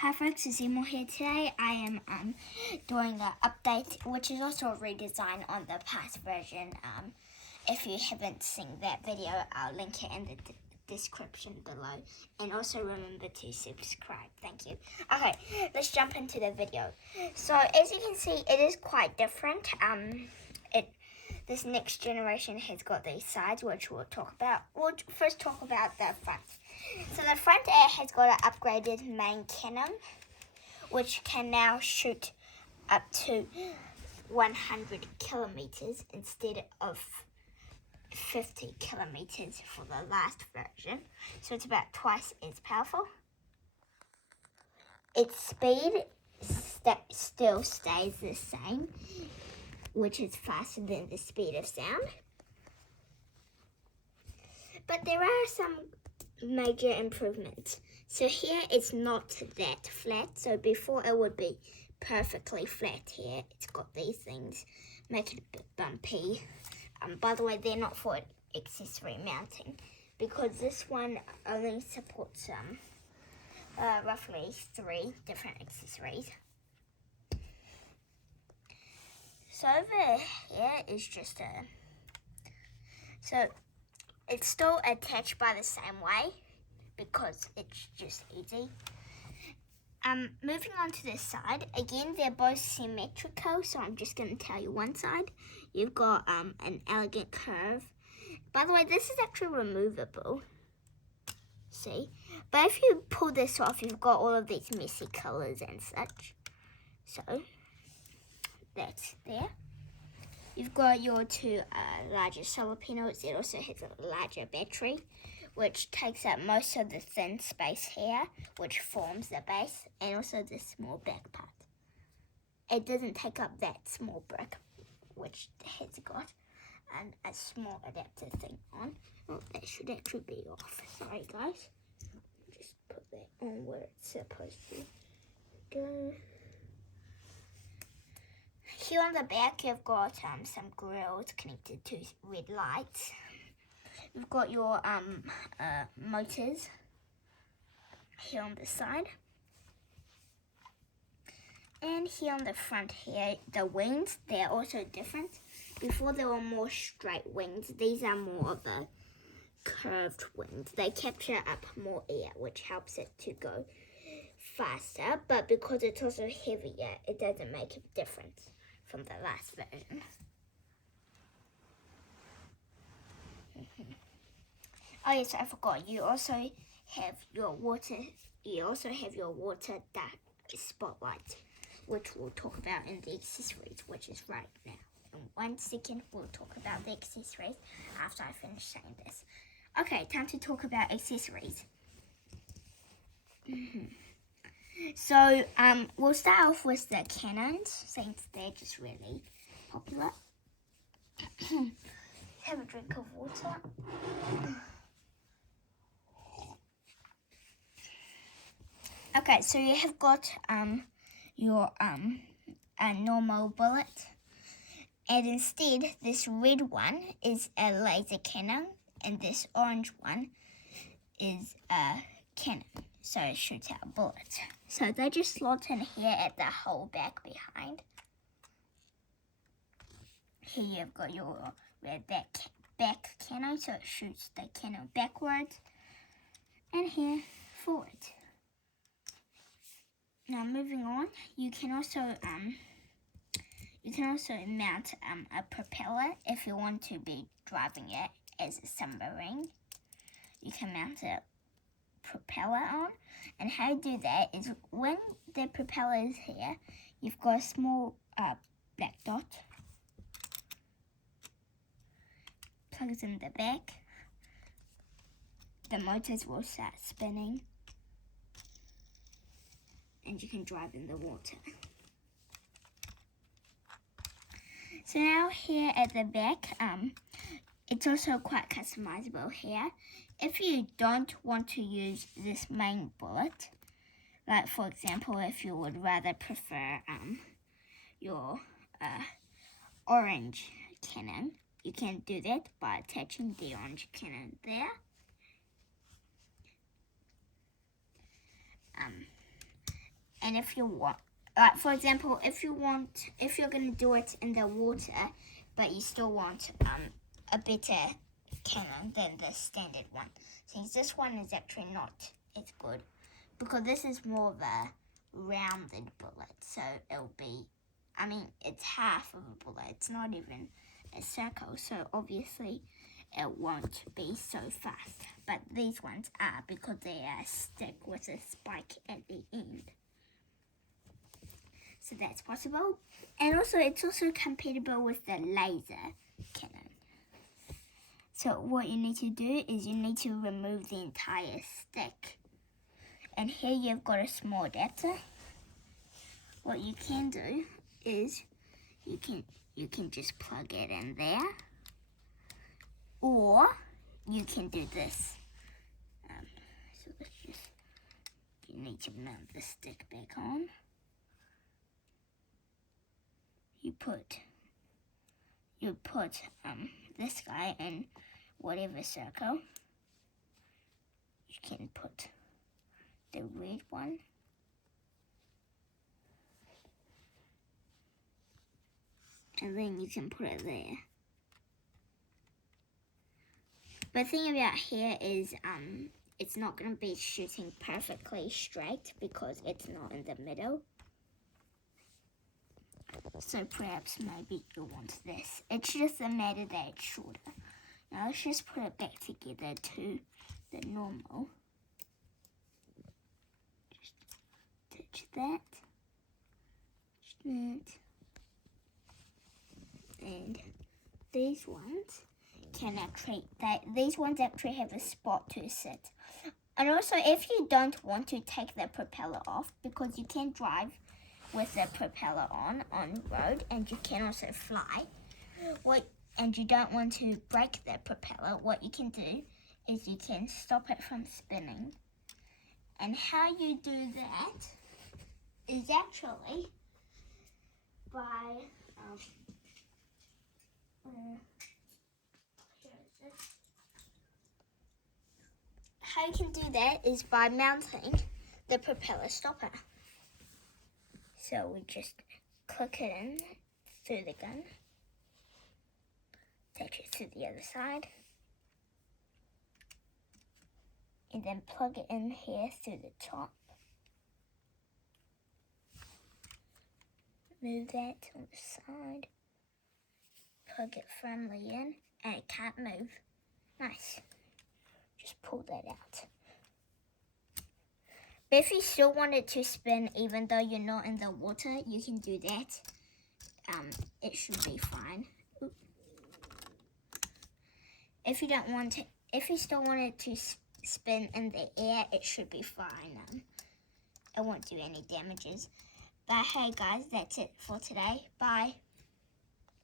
Hi folks, it's Emil here. Today I am doing an update, which is also a redesign on the past version. If you haven't seen that video, I'll link it in the description below. And also remember to subscribe. Thank you. Okay, let's jump into the video. So as you can see, it is quite different. This next generation has got these sides, which we'll talk about. We'll first talk about the front. So the front air has got an upgraded main cannon, which can now shoot up to 100 kilometers instead of 50 kilometers for the last version. So it's about twice as powerful. Its speed still stays the same, which is faster than the speed of sound. But there are some major improvements. So here it's not that flat. So before it would be perfectly flat here. It's got these things, make it a bit bumpy. By the way, they're not for accessory mounting because this one only supports roughly 3 different accessories. So over here is just so it's still attached by the same way because it's just easy. Moving on to this side, again, they're both symmetrical, so I'm just going to tell you one side. You've got an elegant curve. By the way, this is actually removable. See? But if you pull this off, you've got all of these messy colors and such. So that's there. You've got your 2 larger solar panels. It also has a larger battery, which takes up most of the thin space here, which forms the base, and also the small back part. It doesn't take up that small brick, which has got a small adapter thing on. Oh, that should actually be off. Sorry, guys. Just put that on where it's supposed to go. Here on the back, you've got some grills connected to red lights. You've got your motors here on the side. And here on the front here, the wings, they're also different. Before they were more straight wings. These are more of a curved wings. They capture up more air, which helps it to go faster. But because it's also heavier, it doesn't make a difference from the last version. Oh yes, I forgot. You also have your water. You also have your water dark spotlight, which we'll talk about in the accessories, which is right now. In 1 second, we'll talk about the accessories after I finish saying this. Okay, time to talk about accessories. So, we'll start off with the cannons, since they're just really popular. Have a drink of water. Okay, so you have got your a normal bullet, and instead this red one is a laser cannon, and this orange one is a cannon. So it shoots out bullets. So they just slot in here at the hole back behind. Here you've got your red back cannon, so it shoots the cannon backwards. And here, forward. Now moving on, you can also mount a propeller if you want to be driving it as a submarine. You can mount a propeller on, and how you do that is when the propeller is here, you've got a small black dot, plugs in the back, the motors will start spinning, and you can drive in the water. So now here at the back, it's also quite customizable here. If you don't want to use this main bullet, like for example, if you would rather prefer your orange cannon, you can do that by attaching the orange cannon there. And if you want, like for example, if you're gonna do it in the water, but you still want a better cannon than the standard one, since this one is actually not as good, because this is more of a rounded bullet, so it'll be, it's half of a bullet. It's not even a circle, so obviously it won't be so fast. But these ones are, because they are a stick with a spike at the end. So that's possible. And also, it's also compatible with the laser cannon. So what you need to do is you need to remove the entire stick. And here you've got a small adapter. What you can do is you can just plug it in there, or you can do this. So let's just, you need to mount the stick back on. You put this guy in whatever circle. You can put the red one. And then you can put it there. But the thing about here is it's not going to be shooting perfectly straight because it's not in the middle. So perhaps maybe you want this. It's just a matter that it's shorter. Now let's just put it back together to the normal. Just touch that. Touch that. And these ones these ones actually have a spot to sit. And also, if you don't want to take the propeller off, because you can drive with the propeller on road, and you can also fly, and you don't want to break the propeller, what you can do is you can stop it from spinning. And how you do that is actually by how you can do that is by mounting the propeller stopper. So we just click it in through the gun, attach it to the other side, and then plug it in here through the top. Move that on the side, plug it firmly in, and it can't move. Nice. Just pull that out. But if you still want it to spin even though you're not in the water, you can do that. It should be fine. Oop. If you still want it to spin in the air, it should be fine. It won't do any damages. But hey guys, that's it for today. Bye.